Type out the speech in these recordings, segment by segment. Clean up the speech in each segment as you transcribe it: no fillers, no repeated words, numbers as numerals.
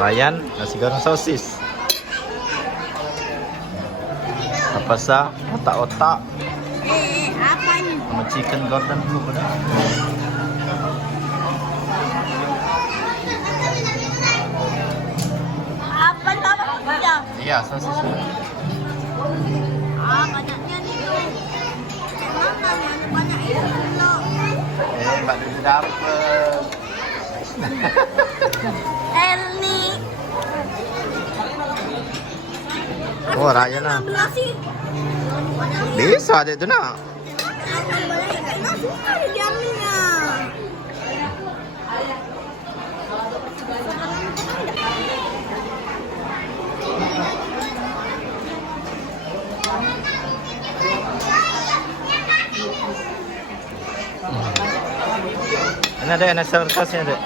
Ryan, nasi goreng sosis. Apa sa? Otak-otak. Apa ini? Sama chicken Gordon Blue pada. Apa ya? Iya, sosis. Banyaknya nih. Mana yang banyak itu loh. Mbak Dudi dapet. Elni. Oh, Ryan lah. Nasi. Bisa aja itu nak. Susah diambilnya. Ini ada nasi sosisnya ada.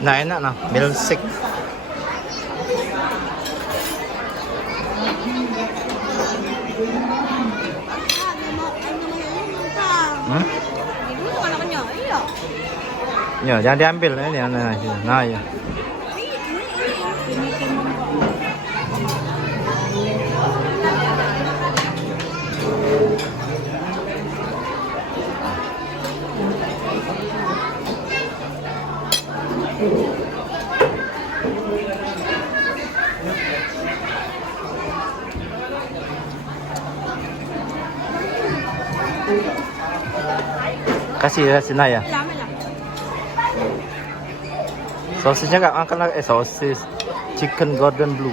Nah enak nah, milkshake. Hmm? Ya, jangan diambil ini. Nah, ya. Kasih Naya. Sosisnya nggak makan lagi, sosis chicken Gordon Blue.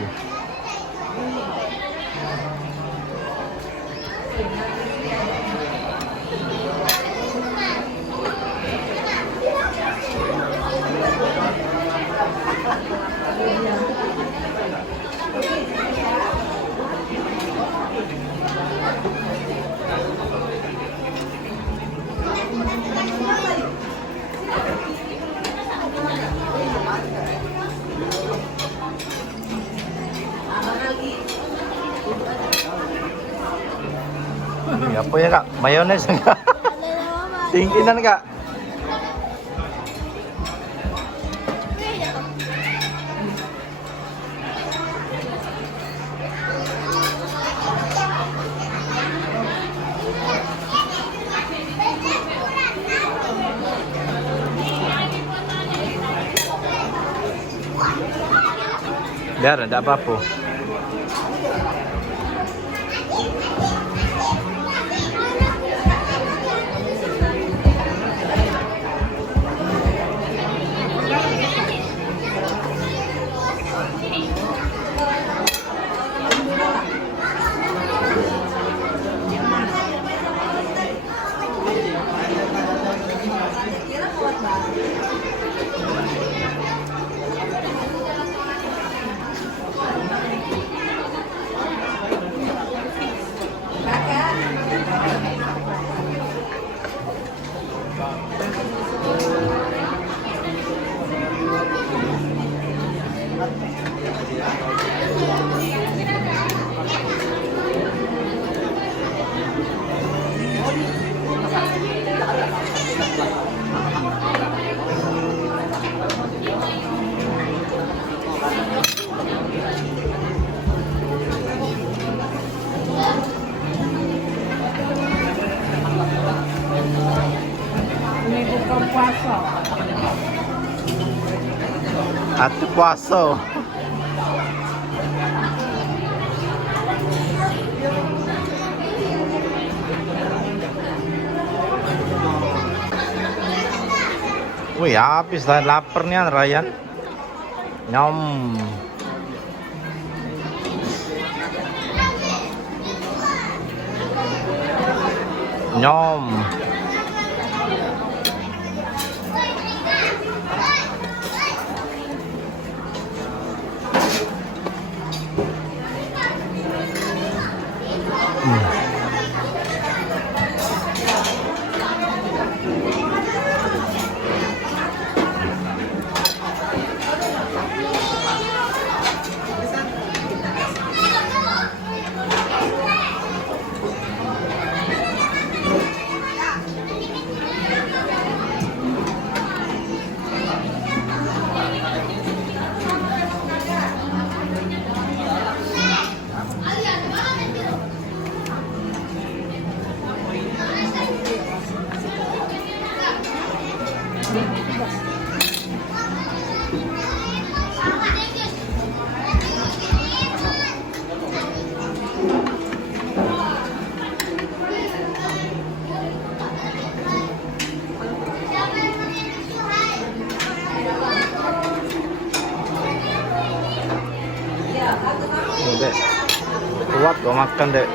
Apa ya kak? Mayones enggak? Tingkinan kak? Biar ada apa-apa. Ati puasa. Wih, habis lah, lapar nih Ryan. Nyom. Nyom. Dek, kuat gua makan dek.